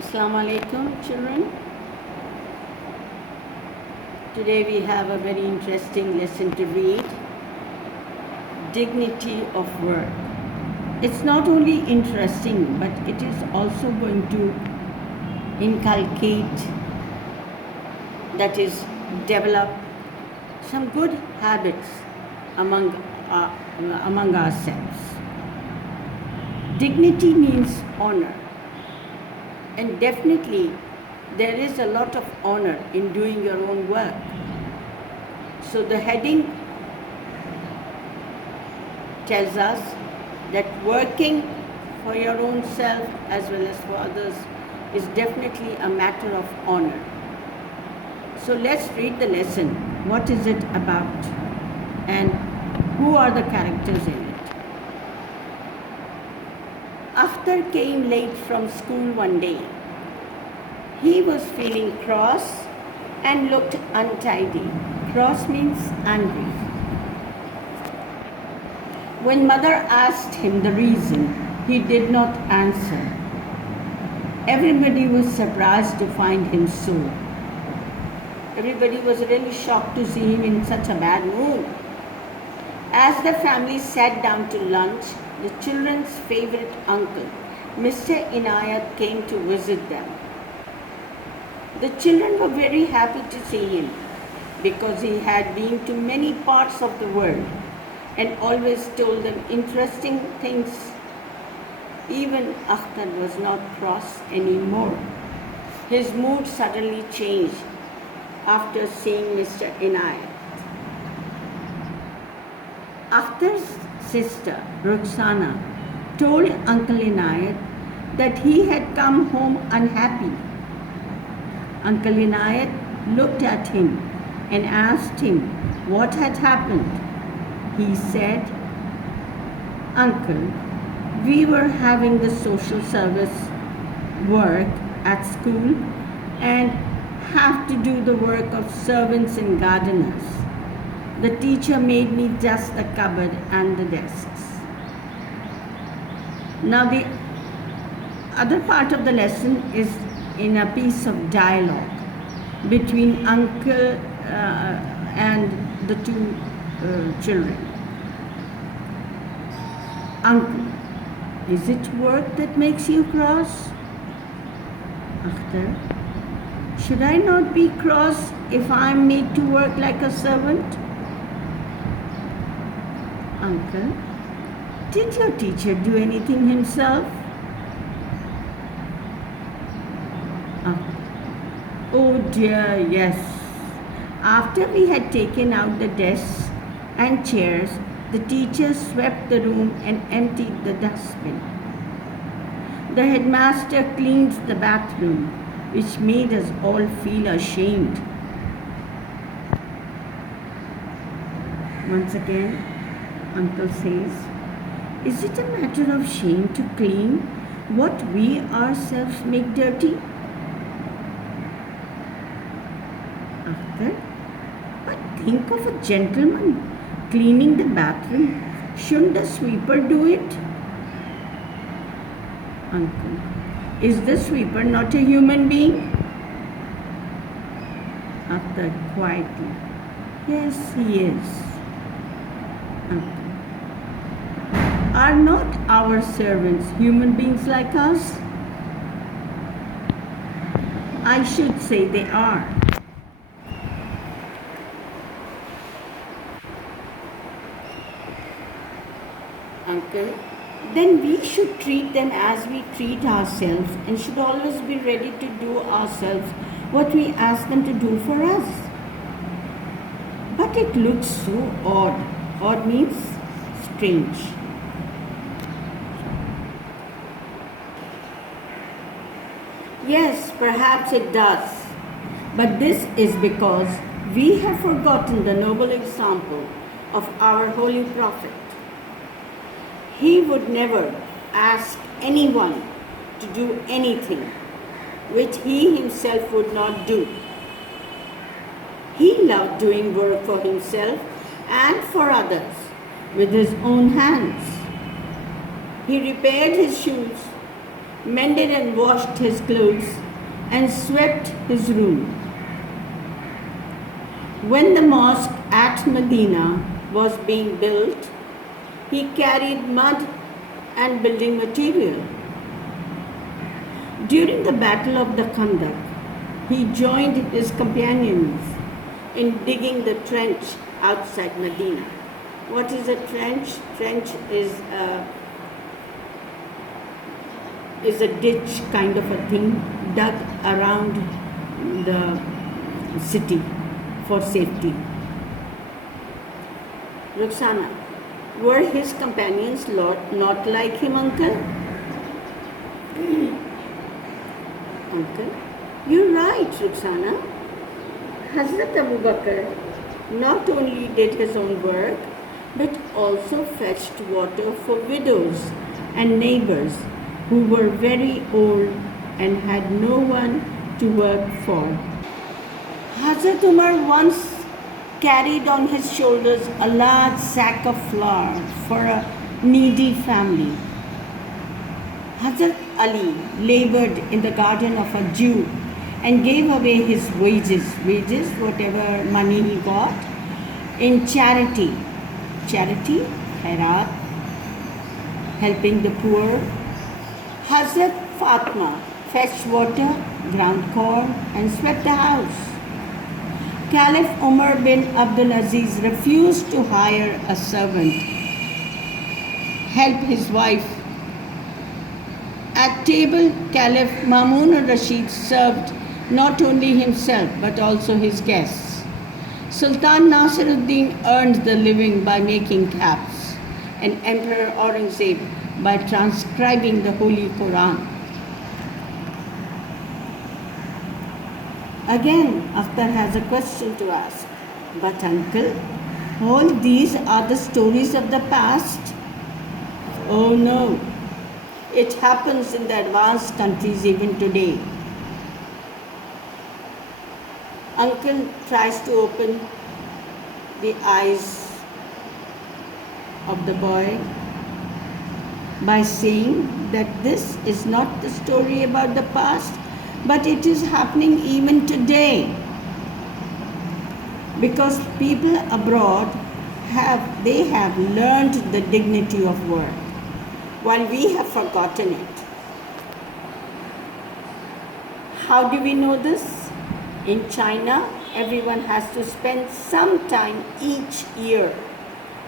Assalamu alaikum, children. Today we have a very interesting lesson to read, Dignity of Work. It's not only interesting, but it is also going to inculcate, that is, develop some good habits among ourselves. Dignity means honor. And definitely, there is a lot of honor in doing your own work. So the heading tells us that working for your own self as well as for others is definitely a matter of honor. So let's read the lesson. What is it about? And who are the characters in it? Akhtar came late from school one day. He was feeling cross and looked untidy. Cross means angry. When mother asked him the reason, he did not answer. Everybody was surprised to find him so. Everybody was really shocked to see him in such a bad mood. As the family sat down to lunch, the children's favorite uncle, Mr. Inayat, came to visit them. The children were very happy to see him because he had been to many parts of the world and always told them interesting things. Even Akhtar was not cross anymore. His mood suddenly changed after seeing Mr. Inayat. Akhtar's sister, Rukhsana, told Uncle Inayat that he had come home unhappy. Uncle Inayat looked at him and asked him what had happened. He said, "Uncle, we were having the social service work at school and have to do the work of servants and gardeners. The teacher made me dust the cupboard and the desks." Now the other part of the lesson is in a piece of dialogue between uncle and the two children. "Uncle, is it work that makes you cross?" "Akhtar, should I not be cross if I am made to work like a servant?" "Uncle, did your teacher do anything himself?" "Oh dear, yes. After we had taken out the desks and chairs, the teacher swept the room and emptied the dustbin. The headmaster cleaned the bathroom, which made us all feel ashamed." Once again, Uncle says, "Is it a matter of shame to clean what we ourselves make dirty?" "Akhtar, but think of a gentleman cleaning the bathroom. Shouldn't the sweeper do it?" "Uncle, is the sweeper not a human being?" Akhtar quietly, "Yes, he is." "Uncle, are not our servants human beings like us?" "I should say they are." "Uncle, then we should treat them as we treat ourselves and should always be ready to do ourselves what we ask them to do for us." "But it looks so odd." Odd means strange. "Yes, perhaps it does. But this is because we have forgotten the noble example of our holy prophet. He would never ask anyone to do anything which he himself would not do. He loved doing work for himself and for others with his own hands. He repaired his shoes, mended and washed his clothes, and swept his room. When the mosque at Medina was being built, he carried mud and building material. During the Battle of the Khandaq, he joined his companions in digging the trench outside Medina. What is a trench? Trench is a ditch kind of a thing dug around the city for safety. Ruxana, were his companions not like him, uncle? Uncle, you're right, Ruxana. Hazrat Abu Bakr not only did his own work, but also fetched water for widows and neighbors who were very old and had no one to work for. Hazrat Umar once carried on his shoulders a large sack of flour for a needy family. Hazrat Ali labored in the garden of a Jew and gave away his wages, whatever money he got, in charity, khairat, helping the poor. Hazrat Fatma fetched water, ground corn, and swept the house. Caliph Umar bin Abdul Aziz refused to hire a servant, help his wife. At table, Caliph Mamun al-Rashid served not only himself but also his guests. Sultan Nasiruddin earned the living by making caps, and Emperor Aurangzeb by transcribing the Holy Quran. Again, Akhtar has a question to ask. But uncle, all these are the stories of the past? Oh no, it happens in the advanced countries even today. Uncle tries to open the eyes of the boy by saying that this is not the story about the past, but it is happening even today. Because people abroad have learned the dignity of work, while we have forgotten it. How do we know this? In China, everyone has to spend some time each year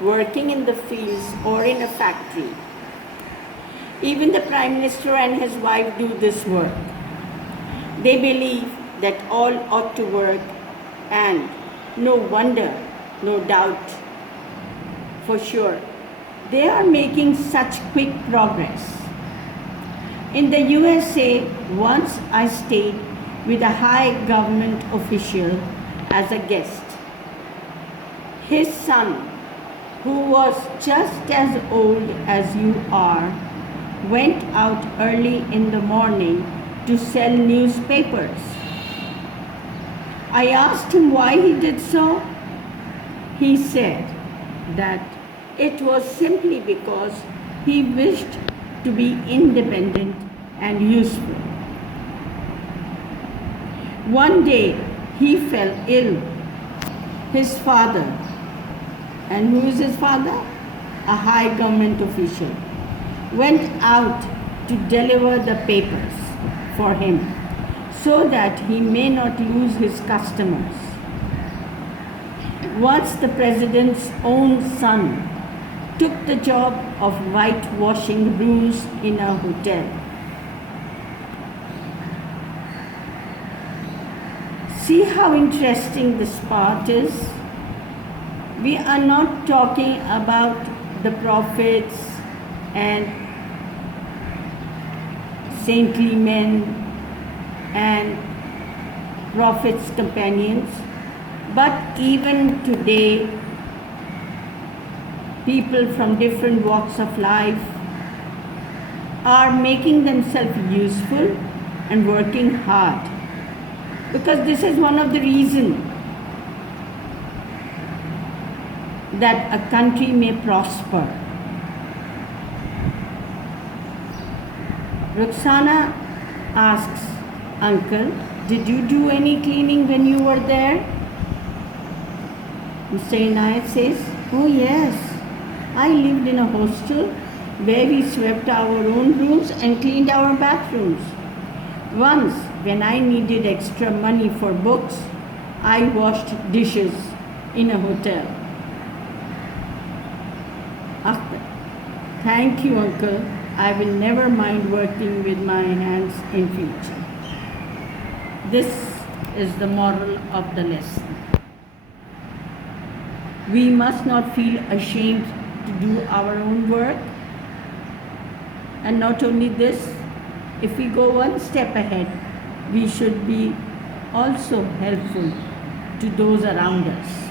working in the fields or in a factory. Even the Prime Minister and his wife do this work. They believe that all ought to work, and no wonder, no doubt, for sure, they are making such quick progress. In the USA, once I stayed with a high government official as a guest. His son, who was just as old as you are, went out early in the morning to sell newspapers. I asked him why he did so. He said that it was simply because he wished to be independent and useful. One day he fell ill. His father, and who is his father? A high government official, went out to deliver the papers for him so that he may not lose his customers. Once the president's own son took the job of whitewashing rooms in a hotel. See how interesting this part is? We are not talking about the prophets and saintly men and prophets' companions, but even today, people from different walks of life are making themselves useful and working hard, because this is one of the reasons that a country may prosper. Roxana asks, Uncle, did you do any cleaning when you were there? Mr. Inayat says, oh yes, I lived in a hostel where we swept our own rooms and cleaned our bathrooms. Once, when I needed extra money for books, I washed dishes in a hotel. Akhtar, thank you, Uncle. I will never mind working with my hands in future. This is the moral of the lesson. We must not feel ashamed to do our own work. And not only this, if we go one step ahead, we should be also helpful to those around us.